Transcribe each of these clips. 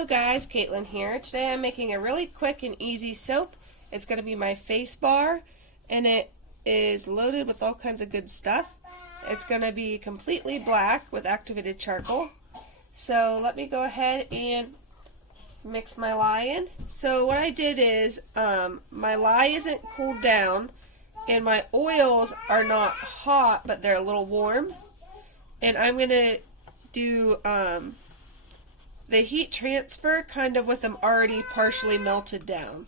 Hello guys, Caitlin here. Today I'm making a really quick and easy soap. It's going to be my face bar, and it is loaded with all kinds of good stuff. It's going to be completely black with activated charcoal. So let me go ahead and mix my lye in. So what I did is, my lye isn't cooled down, and my oils are not hot, but they're a little warm. And I'm going to do the heat transfer kind of with them already partially melted down.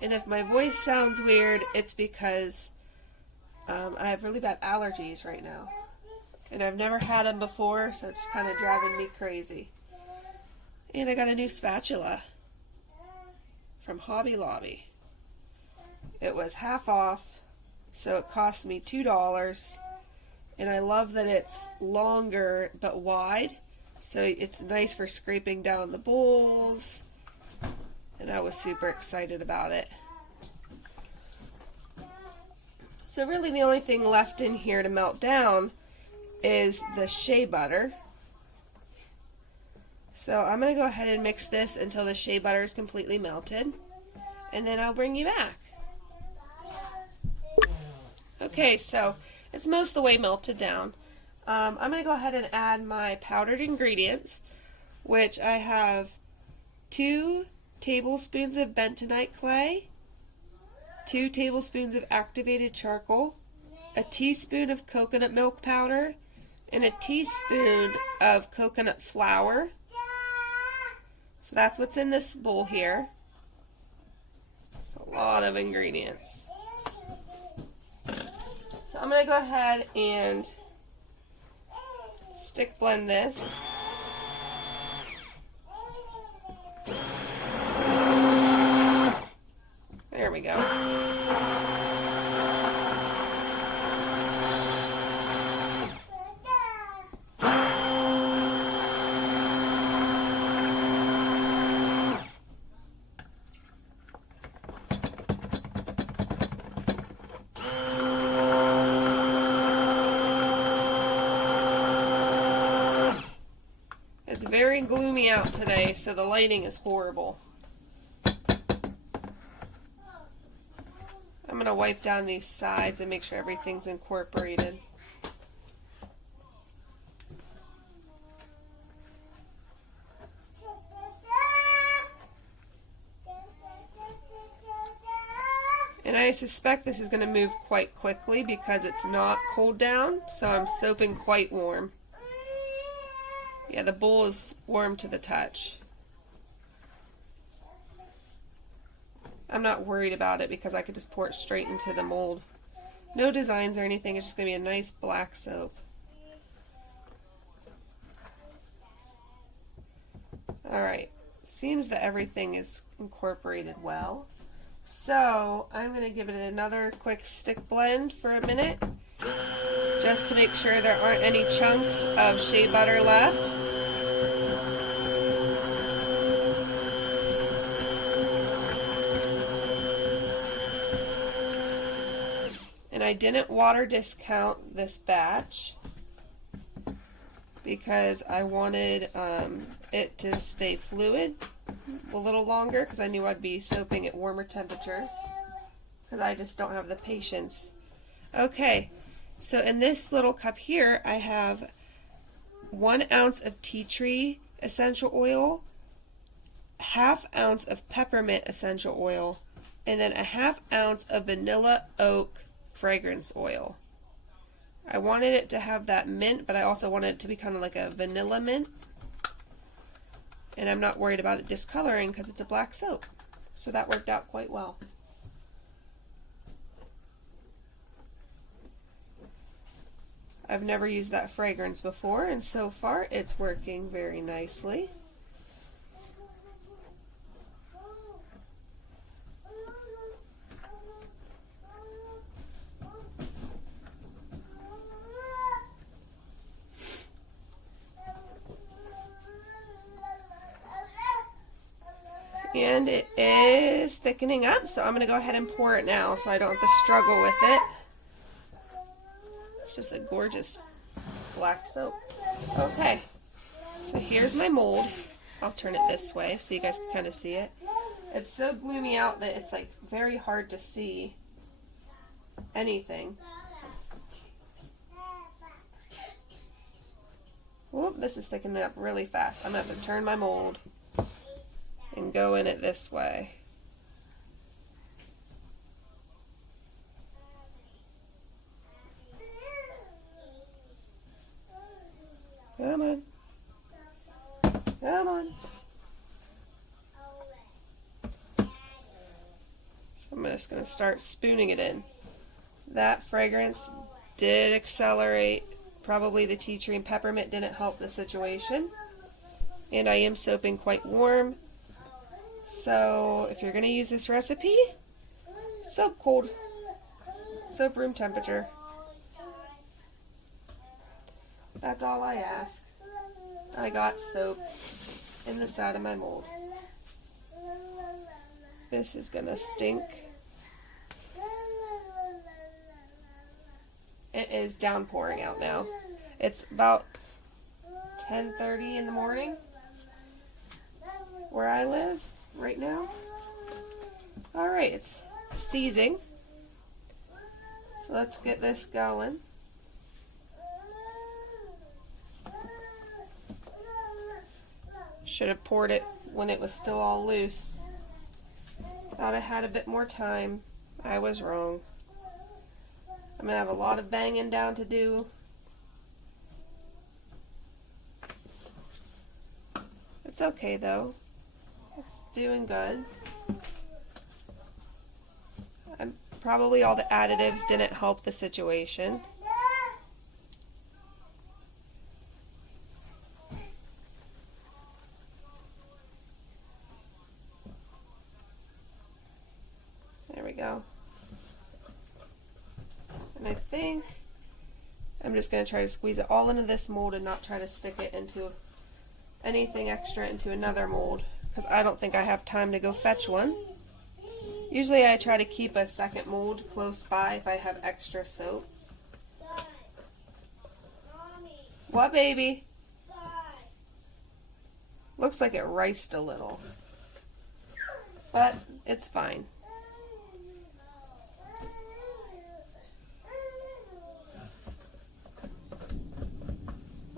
And if my voice sounds weird, it's because I have really bad allergies right now. And I've never had them before, so it's kind of driving me crazy. And I got a new spatula from Hobby Lobby. It was half off, so it cost me $2. And I love that it's longer but wide, so it's nice for scraping down the bowls. And I was super excited about it. So really the only thing left in here to melt down is the shea butter. So I'm going to go ahead and mix this until the shea butter is completely melted, and then I'll bring you back. Okay, so it's most of the way melted down. I'm going to go ahead and add my powdered ingredients, which I have 2 tablespoons of bentonite clay, 2 tablespoons of activated charcoal, a teaspoon of coconut milk powder, and a teaspoon of coconut flour. So that's what's in this bowl here. It's a lot of ingredients. So I'm going to go ahead and stick blend this. There we go. It's very gloomy out today, so the lighting is horrible. I'm going to wipe down these sides and make sure everything's incorporated. And I suspect this is going to move quite quickly because it's not cooled down, so I'm soaping quite warm. Yeah, the bowl is warm to the touch. I'm not worried about it because I could just pour it straight into the mold. No designs or anything, it's just going to be a nice black soap. Alright, seems that everything is incorporated well. So, I'm going to give it another quick stick blend for a minute, just to make sure there aren't any chunks of shea butter left. And I didn't water discount this batch because I wanted it to stay fluid a little longer, because I knew I'd be soaping at warmer temperatures, because I just don't have the patience. Okay, so in this little cup here I have 1 ounce of tea tree essential oil, 1/2 ounce of peppermint essential oil, and then 1/2 ounce of vanilla oak fragrance oil. I wanted it to have that mint, but I also wanted it to be kind of like a vanilla mint. And I'm not worried about it discoloring because it's a black soap. So that worked out quite well. I've never used that fragrance before, and so far it's working very nicely. And it is thickening up, so I'm going to go ahead and pour it now so I don't have to struggle with it. It's just a gorgeous black soap. Okay, So here's my mold. I'll turn it this way so you guys can kind of see it. It's so gloomy out that it's like very hard to see anything. Whoop, this is sticking up really fast. I'm going to have to turn my mold and go in it this way. Come on. Come on. So I'm just going to start spooning it in. That fragrance did accelerate. Probably the tea tree and peppermint didn't help the situation. And I am soaping quite warm. So if you're going to use this recipe, soap cold. Soap room temperature. That's all I ask. I got soap in the side of my mold. This is going to stink. It is downpouring out now. It's about 10:30 in the morning where I live right now. Alright, it's seizing. So let's get this going. Should have poured it when it was still all loose. Thought I had a bit more time. I was wrong. I'm going to have a lot of banging down to do. It's okay though. It's doing good. Probably all the additives didn't help the situation. There we go. And I think I'm just going to try to squeeze it all into this mold and not try to stick it into anything extra into another mold, because I don't think I have time to go fetch one. Usually I try to keep a second mold close by if I have extra soap. What, baby? Looks like it riced a little, but it's fine.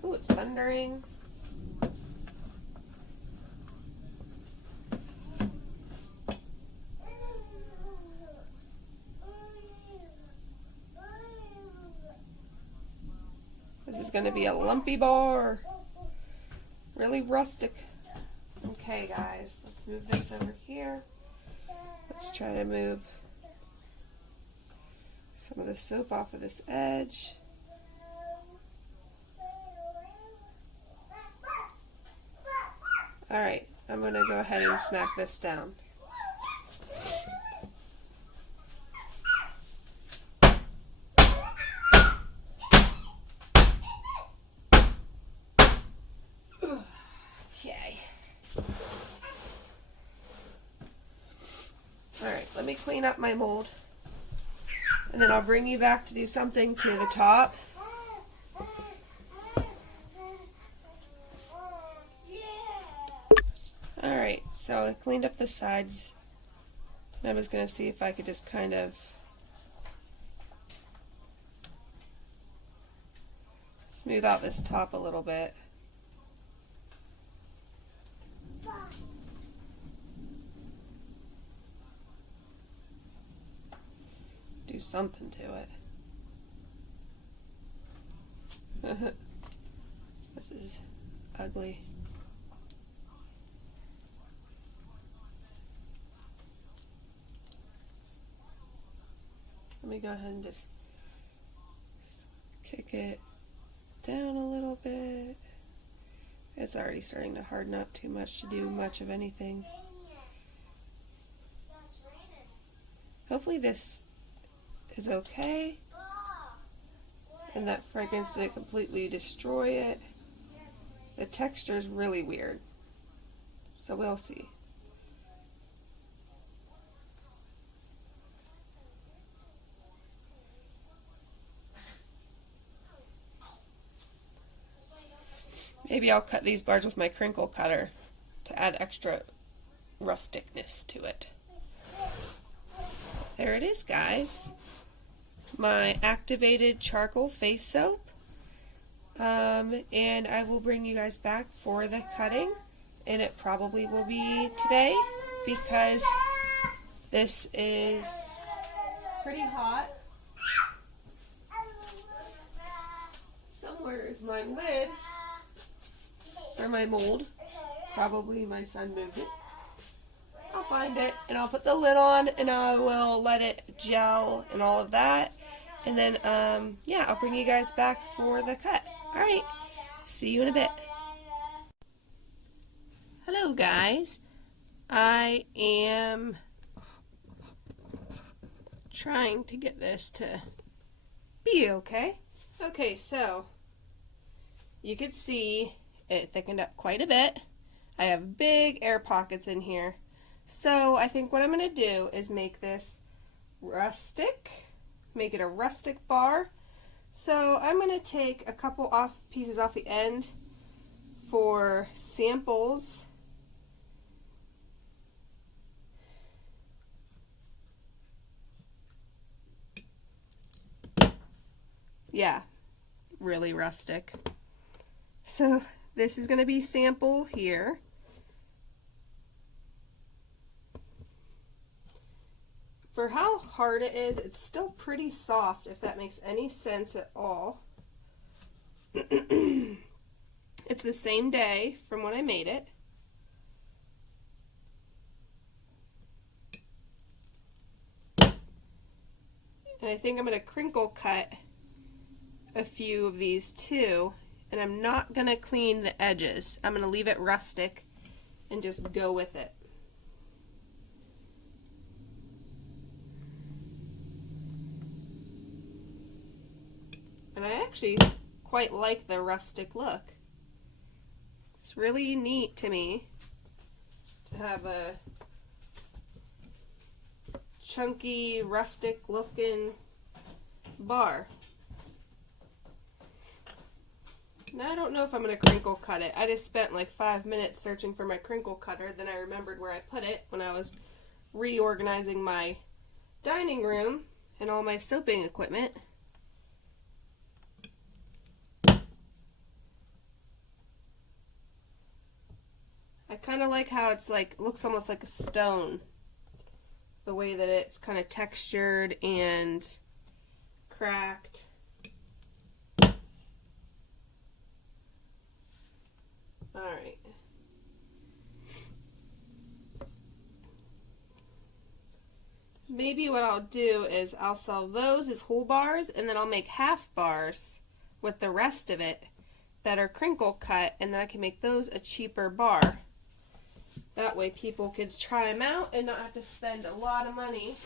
Ooh, it's thundering. This is going to be a lumpy bar. Really rustic. Okay, guys, let's move this over here. Let's try to move some of the soap off of this edge. Alright, I'm going to go ahead and smack this down. Okay. Alright, let me clean up my mold. And then I'll bring you back to do something to the top. Alright, so I cleaned up the sides. And I was going to see if I could just kind of smooth out this top a little bit. Do something to it. This is ugly. Let me go ahead and just kick it down a little bit. It's already starting to harden up too much to do much of anything. Hopefully this is okay and that fragrance didn't completely destroy it. The texture is really weird, so we'll see. Maybe I'll cut these bars with my crinkle cutter to add extra rusticness to it. There it is, guys. My activated charcoal face soap. And I will bring you guys back for the cutting, and it probably will be today because this is pretty hot. Somewhere is my lid or my mold. Probably my son moved it. I'll find it and I'll put the lid on and I will let it gel and all of that. And then, yeah, I'll bring you guys back for the cut. Alright, see you in a bit. Hello, guys. I am trying to get this to be okay. Okay, so you could see it thickened up quite a bit. I have big air pockets in here. So I think what I'm going to do is make this rustic, make it a rustic bar. So I'm going to take a couple pieces off the end for samples. Yeah, really rustic. So this is going to be sample here. For how hard it is, it's still pretty soft, if that makes any sense at all. It's the same day from when I made it. And I think I'm going to crinkle cut a few of these too. And I'm not going to clean the edges. I'm going to leave it rustic and just go with it. And I actually quite like the rustic look. It's really neat to me to have a chunky, rustic looking bar. Now I don't know if I'm going to crinkle cut it. I just spent like 5 minutes searching for my crinkle cutter, then I remembered where I put it when I was reorganizing my dining room and all my soaping equipment. I kind of like how it's like, looks almost like a stone. The way that it's kind of textured and cracked. Alright. Maybe what I'll do is I'll sell those as whole bars and then I'll make half bars with the rest of it that are crinkle cut, and then I can make those a cheaper bar. That way people could try them out and not have to spend a lot of money.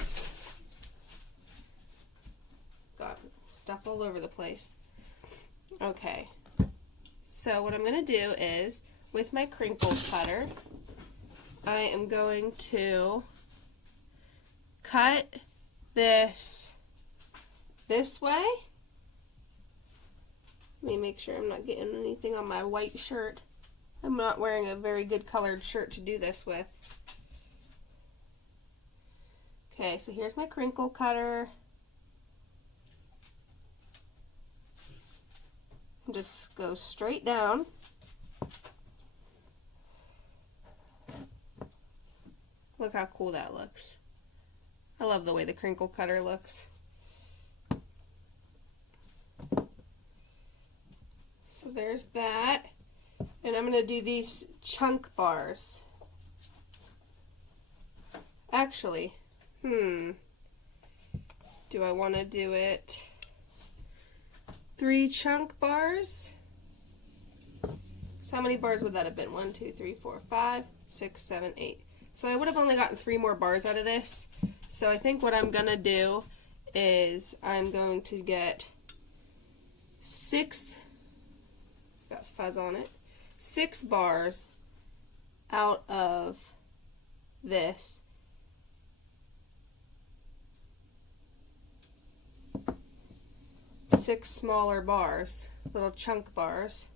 Got stuff all over the place. Okay. So what I'm going to do is, with my crinkle cutter, I am going to cut this way. Let me make sure I'm not getting anything on my white shirt. I'm not wearing a very good colored shirt to do this with. Okay, so here's my crinkle cutter. Just go straight down. Look how cool that looks. I love the way the crinkle cutter looks. So there's that. And I'm going to do these chunk bars. Actually, do I want to do it 3 chunk bars? So how many bars would that have been? 1, 2, 3, 4, 5, 6, 7, 8. So I would have only gotten 3 more bars out of this. So I think what I'm going to do is I'm going to get 6, got fuzz on it, 6 bars out of this. Six smaller bars, little chunk bars.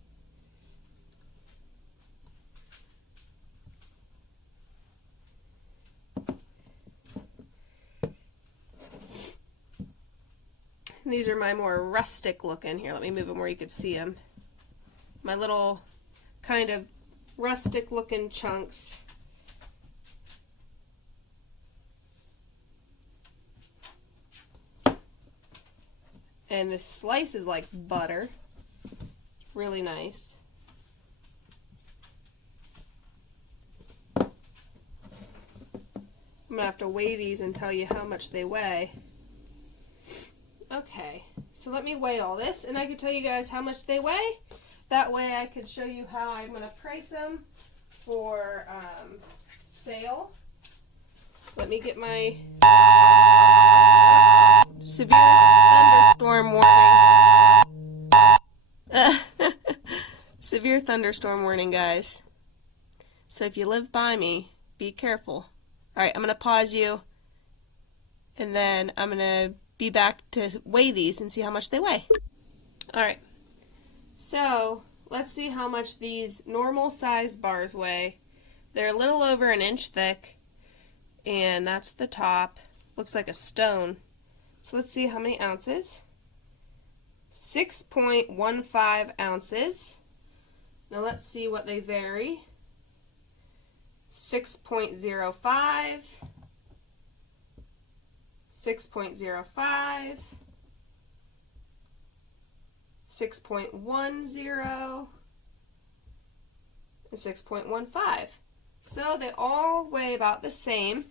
These are my more rustic looking. Here, let me move them where you could see them. My little kind of rustic looking chunks. And this slice is like butter. Really nice. I'm going to have to weigh these and tell you how much they weigh. Okay, so let me weigh all this and I can tell you guys how much they weigh. That way I can show you how I'm going to price them for sale. Let me get my severe thunderstorm warning. Severe thunderstorm warning, guys. So if you live by me, be careful. Alright, I'm going to pause you, and then I'm going to be back to weigh these and see how much they weigh. Alright, so let's see how much these normal size bars weigh. They're a little over an inch thick, and that's the top. Looks like a stone. So let's see how many ounces. 6.15 ounces. Now let's see what they vary. 6.05, 6.05, 6.10, and 6.15. So they all weigh about the same.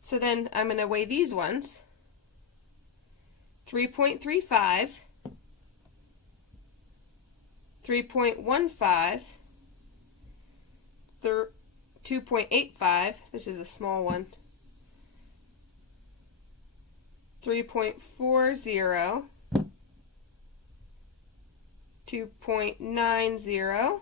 So then I'm going to weigh these ones. 3.35, 3.15, 2.85, this is a small one, 3.40, 2.90,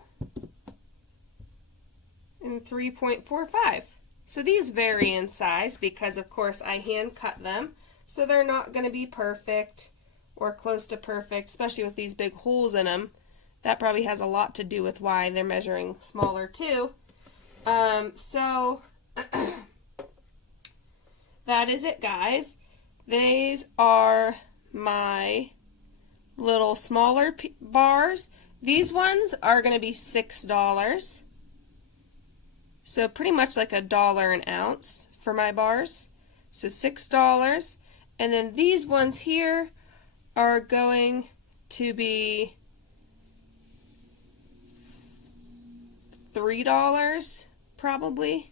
and 3.45. So these vary in size because of course I hand cut them, so they're not going to be perfect or close to perfect, especially with these big holes in them. That probably has a lot to do with why they're measuring smaller too. So that is it, guys. These are my little smaller bars. These ones are going to be $6. So pretty much like $1 an ounce for my bars. So $6. And then these ones here are going to be $3 probably.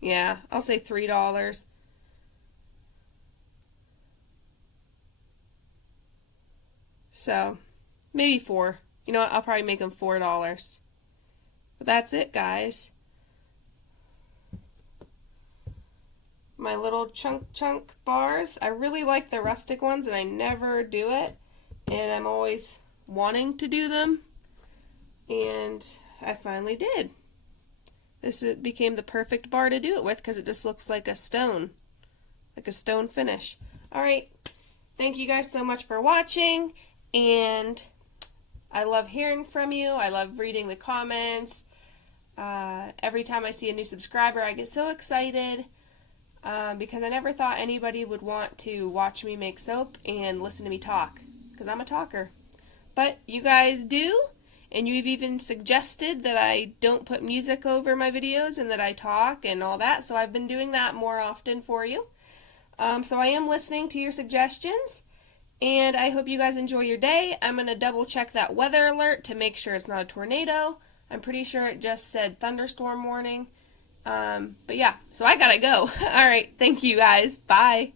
Yeah, I'll say $3. So maybe $4. You know what? I'll probably make them $4. But that's it, guys. My little chunk bars. I really like the rustic ones and I never do it. And I'm always wanting to do them. And I finally did. This became the perfect bar to do it with because it just looks like a stone finish. Alright, thank you guys so much for watching, and I love hearing from you. I love reading the comments. Every time I see a new subscriber I get so excited because I never thought anybody would want to watch me make soap and listen to me talk, because I'm a talker. But you guys do. And you've even suggested that I don't put music over my videos and that I talk and all that, so I've been doing that more often for you. So I am listening to your suggestions, and I hope you guys enjoy your day. I'm going to double check that weather alert to make sure it's not a tornado. I'm pretty sure it just said thunderstorm warning. But yeah, so I gotta go. Alright, thank you guys. Bye.